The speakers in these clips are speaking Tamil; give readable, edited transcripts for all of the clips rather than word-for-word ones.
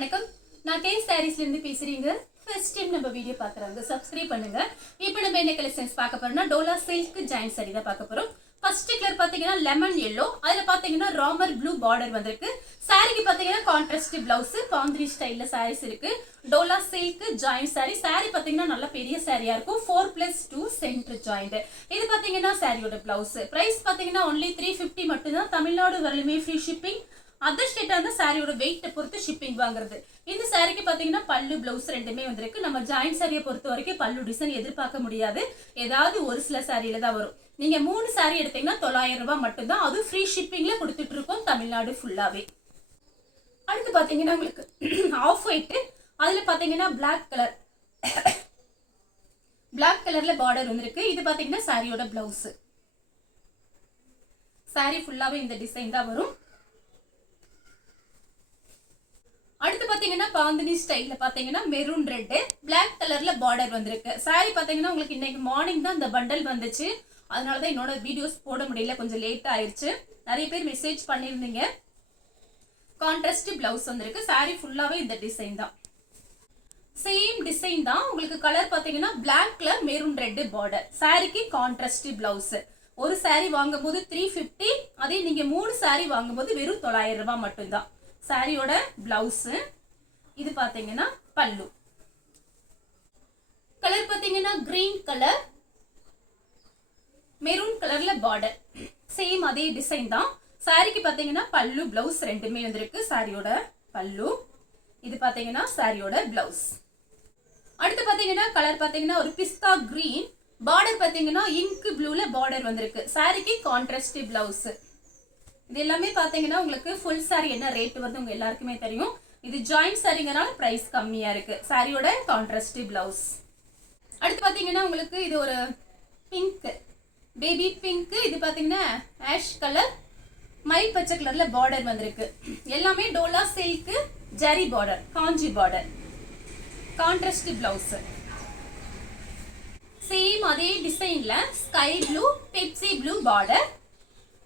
வணக்கம். நான் கே சாரீஸ்ல இருந்து பேசுறீங்க. ஃபர்ஸ்ட் டைம் நம்ம வீடியோ பார்க்குறாங்க சப்ஸ்கிரைப் பண்ணுங்க. இப்போ நம்ம என்ன கலெக்ஷன்ஸ் பார்க்க போறோம்னா டோலா சில்க் ஜாயிண்ட் சாரி தான் பார்க்க போறோம். ஃபர்ஸ்ட் கலர் பாத்தீங்கன்னா லெமன் yellow, அதுல பாத்தீங்கன்னா ராமர் ப்ளூ பார்டர் வந்திருக்கு. சாரிக்கு பாத்தீங்கன்னா கான்ட்ராஸ்ட் பிளவுஸ் பாந்தினி ஸ்டைல்ல சாரீஸ் இருக்கு. Dola silk joint sorry. Sorry பாத்தீங்கன்னா நல்ல பெரிய சாரியா இருக்கும். 4+2 சென்டர் ஜாயிண்ட். இது பாத்தீங்கன்னா சாரியோட பிளவுஸ். பிரைஸ் பாத்தீங்கன்னா only 350 மட்டும் தான். தமிழ்நாடு வரலுமே ஃப்ரீ ஷிப்பிங். அதர் ஸ்டேட்டா இருந்தா சாரியோட வெயிட் பொறுத்து ஷிப்பிங் வாங்குறது. இந்த சாரிக்கு பாத்தீங்கன்னா பல்லு பிளவுஸ் ரெண்டுமே வந்திருக்கு. நம்ம ஜாயிண்ட் சாரியை பொறுத்த வரைக்கும் பல்லு டிசைன் எதிர்பார்க்க முடியாது. ஏதாவது ஒரு சில சாரியில தான் வரும். நீங்க 3 சாரி எடுத்தீங்கன்னா 900 ரூபாய் மட்டும் தான். அது ஃப்ரீ ஷிப்பிங்ல கொடுத்துட்டு இருக்கோம் தமிழ்நாடு ஃபுல்லாவே. அடுத்து பாத்தீங்கன்னா உங்களுக்கு ஆஃப் ஒயிட், அதுல பாத்தீங்கன்னா பிளாக் கலர்ல பார்டர் வந்திருக்கு. இது பாத்தீங்கன்னா சாரியோட பிளவுஸ். சாரி ஃபுல்லாவே இந்த டிசைன் தான் வரும். அடுத்து பாத்தீங்கன்னா பாந்தினி ஸ்டைல்ல பாத்தீங்கன்னா மெரூன் ரெட் பிளாக் கலர்ல பார்டர் வந்திருக்கு. சாரி பாத்தீங்கன்னா உங்களுக்கு இன்னைக்கு மார்னிங் தான் இந்த பண்டல் வந்துச்சு. அதனாலதான் என்னோட வீடியோஸ் போட முடியல, கொஞ்சம் லேட் ஆயிடுச்சு. நிறைய பேர் மெசேஜ் பண்ணிருந்தீங்க. கான்ட்ராஸ்ட் பிளவுஸ் வந்திருக்கு. சாரி ஃபுல்லாவே இந்த டிசைன் தான். சேம் டிசைன் தான். உங்களுக்கு கலர் பாத்தீங்கன்னா பிளாக்ல மெரூன் ரெட் பார்டர். சாரிக்கு கான்ட்ராஸ்ட் பிளவுஸ். ஒரு சாரி வாங்கும் போது 350, அதே நீங்க 3 சாரி வாங்கும் போது வெறும் 900 ரூபாய் மட்டும் தான். சாரியோட பிளவுஸ். இது பாத்தீங்கன்னா பல்லு. கலர் பாத்தீங்கன்னா கிரீன் கலர் மெரூன் கலர்ல பார்டர். சேம் அதே டிசைன் தான். சாரிக்கு பாத்தீங்கன்னா பல்லு பிளவுஸ் ரெண்டுமே வந்திருக்கு. சாரியோட பல்லு. இது பாத்தீங்கன்னா சாரியோட பிளவுஸ். அடுத்து பாத்தீங்கன்னா கலர் பாத்தீங்கன்னா ஒரு பிஸ்தா கிரீன் பார்டர் பாத்தீங்கன்னா இங்க் ப்ளூல பார்டர் வந்திருக்கு. சாரிக்கு கான்ட்ராஸ்ட் பிளவுஸ். இது எல்லாமே பாத்தீங்கன்னா உங்களுக்கு ஃபுல் சாரி என்ன ரேட் வருது உங்க எல்லாருக்குமே தெரியும். இது ஜாயிண்ட் சாரிங்கனால பிரைஸ் கம்மியா இருக்கு. சாரியோட கான்ட்ராஸ்ட் பிளவுஸ். அடுத்து பாத்தீங்கன்னா உங்களுக்கு இது ஒரு பிங்க், பேபி பிங்க். இது பாத்தீங்கன்னா ஆஷ் கலர் மயில் பச்சை கலர்ல பார்டர் வந்திருக்கு. எல்லாமே டோலா சில்க் ஜரி பார்டர், காஞ்சி பார்டர். Contrast blouse. சேம் அதே டிசைன்ல sky blue Pepsi blue border.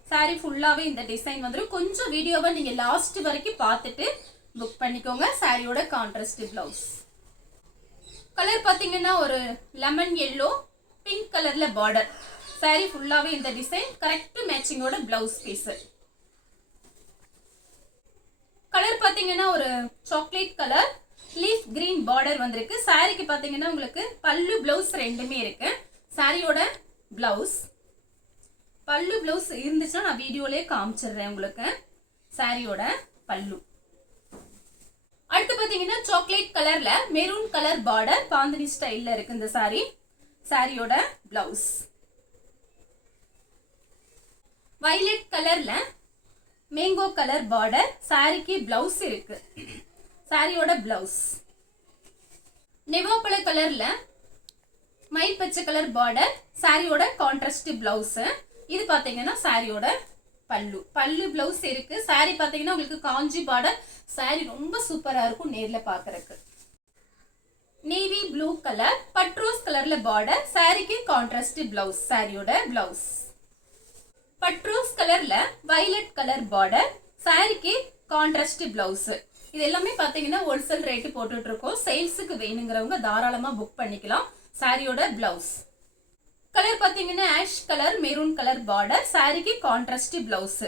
Sari ஃபுல்லாவே இந்த டிசைன் வந்துடும். கொஞ்சம் வீடியோவை நீங்க லாஸ்ட் வரைக்கும் பார்த்துட்டு புக் பண்ணிக்கோங்க. சாரியோட கான்ட்ராஸ்ட் பிளவுஸ். கலர் பாத்தீங்கன்னா ஒரு லெமன் yellow பிங்க் கலர்ல பார்டர். சாரி ஃபுல்லாவே இந்த டிசைன். கரெக்ட் மேட்சிங்கோட பிளவுஸ் பீஸ். கலர் பாத்தீங்கன்னா ஒரு chocolate colour leaf green border வந்திருக்கு. சாரிக்கு பாத்தீங்கன்னா உங்களுக்கு பல்லு பிளவுஸ் ரெண்டுமே இருக்கு. சாரியோட பிளவுஸ். பல்லு பிளவுஸ் இருந்துச்சுன்னா நான் வீடியோலயே காமிச்சிடுறேன் உங்களுக்கு. சாரியோட பல்லு. அடுத்து பாத்தீங்கன்னா சாக்லேட் கலர்ல மெரூன் கலர் பார்டர் பாந்தினி ஸ்டைல்ல இருக்கு இந்த சாரி. சாரியோட பிளவுஸ். வயலட் கலர்ல மேங்கோ கலர் பார்டர். சாரிக்கு பிளவுஸ் இருக்கு. சாரியோட பிளவுஸ். நெவாப்பழ கலர்ல மயில் பச்சை கலர் பார்டர். சாரியோட கான்ட்ராஸ்ட் பிளவுஸ். இது பாத்தீங்கன்னா சாரியோட பல்லு. பல்லு பிளவுஸ் இருக்கு. சாரி பாத்தீங்கன்னா உங்களுக்கு காஞ்சி பார்டர். சாரி ரொம்ப சூப்பரா இருக்கும் நேர்ல பாக்குறதுக்கு. நேவி ப்ளூ கலர் பட்ரோஸ் கலர்ல பார்டர். சாரிக்கு கான்ட்ராஸ்ட் பிளவுஸ். சாரியோட பிளவுஸ். பட்ரோஸ் கலர்ல வயலட் கலர் பார்டர். சாரிக்கு கான்ட்ராஸ்ட் பிளவுஸ். இது எல்லாமே பாத்தீங்கன்னா ஹோல்சேல் ரேட் போட்டுட்டு இருக்கோம். சேல்ஸுக்கு வேணுங்கிறவங்க தாராளமா புக் பண்ணிக்கலாம். சாரியோட பிளவுஸ். கலர் பாத்தீங்கன்னா ash colour maroon colour border. சாரிக்கு கான்ட்ராஸ்ட் பிளவுஸ்.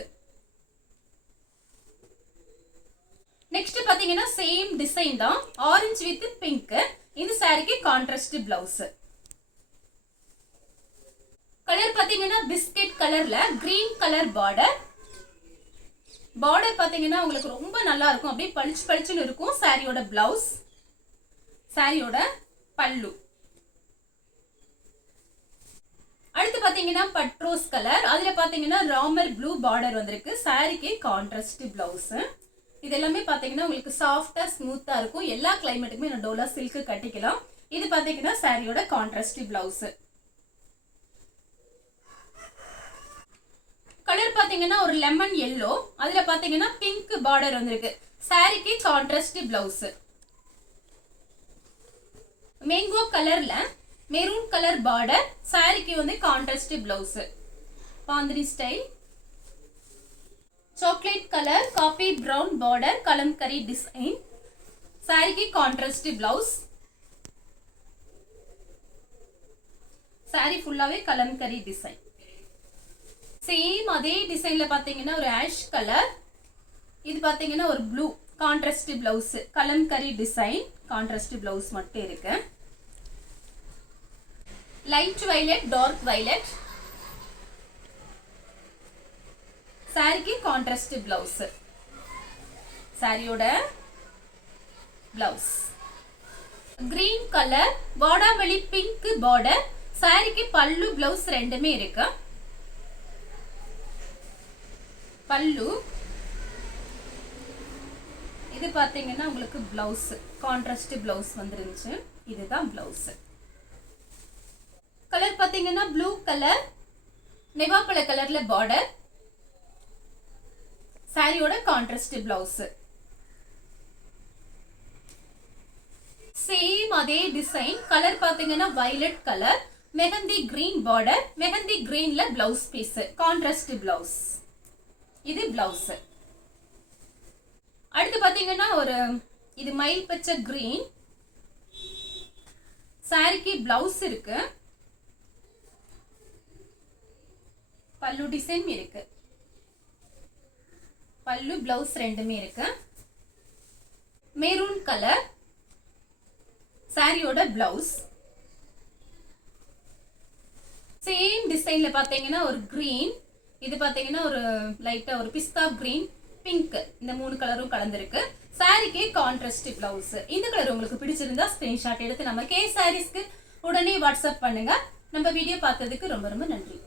நெக்ஸ்ட் பாத்தீங்கன்னா சேம் டிசைன் தான். Orange with pink. இது சாரிக்கு கான்ட்ராஸ்ட் பிளவுஸ். கலர் பாத்தீங்கன்னா பிஸ்கட் கலர்ல கிரீன் கலர் பார்டர். பார்டர் பாத்தீங்கன்னா உங்களுக்கு ரொம்ப நல்லா இருக்கும். அப்படியே பளிச்சு பளிச்சுன்னு இருக்கும். சாரியோட பிளவுஸ். சாரியோட பல்லு. அடுத்து பாத்தீங்கன்னா பட்ரோஸ் கலர். அதுல பாத்தீங்கன்னா ராமர் ப்ளூ பார்டர் வந்திருக்கு. சாரிக்கு கான்ட்ராஸ்ட் பிளவுஸ். இது எல்லாமே பாத்தீங்கன்னா உங்களுக்கு சாஃப்டா ஸ்மூத்தா இருக்கும். எல்லா கிளைமேட்டுக்குமே நான் டோலா சில்க் கட்டிக்கலாம். இது பாத்தீங்கன்னா சாரியோட கான்ட்ராஸ்ட் பிளவுஸ். கலர் பாத்தீங்கன்னா ஒரு லெமன் yellow. அதுல பாத்தீங்கன்னா பிங்க் பார்டர் வந்திருக்கு. சாரிக்கு கான்ட்ராஸ்ட் பிளவுஸ். மேங்கோ கலர்ல மெரூன் கலர் பார்டர். சாரிக்கு வந்து contrast blouse. Bandhani style. Chocolate colour coffee brown border kalamkari design. சாரிக்கு கான்ட்ராஸ்ட் பிளவுஸ். சாரி ஃபுல்லாவே கலம்கரி டிசைன். சேம் அதே டிசைன்ல பாத்தீங்கன்னா ஒரு ஆஷ் கலர், இது பாத்தீங்கன்னா ஒரு blue contrast blouse. Kalamkari design contrast blouse மட்டும் இருக்கு. Light violet, dark violet. சாரிக்கு கான்ட்ராஸ்ட் பிளவுஸ். சாரியோட பிளவுஸ் கிரீன் கலர், வாடாமல்லி பிங்க் பார்டர். சாரிக்கு பல்லு பிளவுஸ் ரெண்டுமே இருக்கு. பல்லு இது பாத்தீங்கன்னா உங்களுக்கு பிளவுஸ் கான்ட்ராஸ்ட் பிளவுஸ் வந்துருந்துச்சு. இதுதான் பிளவுஸ். கலர் பாத்தீங்கன்னா ப்ளூ கலர், நெவாப்பழ கலர்ல பார்டர். சாரியோட கான்ட்ராஸ்ட் பிளவுஸ். சேம் அதே டிசைன். கலர் பாத்தீங்கன்னா violet colour, mehndi green border, mehndi கிரீன்ல பிளவுஸ் பீஸ், கான்ட்ராஸ்ட் பிளவுஸ். இது பிளவுஸ். அடுத்து பாத்தீங்கன்னா ஒரு இது மயில் பச்சை கிரீன். சாரிக்கு பிளவுஸ் இருக்கு, பல்லு டிசைன் இருக்கு. பல்லு பிளவுஸ் ரெண்டுமே இருக்கு. மெரூன் கலர் சாரியோட பிளவுஸ். சேம் டிசைன்ல பாத்தீங்கன்னா ஒரு கிரீன், இது பாத்தீங்கன்னா ஒரு லைட்டா ஒரு பிஸ்தா கிரீன், பிங்க், இந்த 3 கலரும் கலந்துருக்கு. சாரிக்கு கான்ட்ராஸ்ட் பிளவுஸ். இந்த கலர் உங்களுக்கு பிடிச்சிருந்தா ஸ்கிரீன்ஷாட் எடுத்து நம்ம கே சாரீஸ்க்கு உடனே வாட்ஸ்அப் பண்ணுங்க. நம்ம வீடியோ பார்த்ததுக்கு ரொம்ப ரொம்ப நன்றி.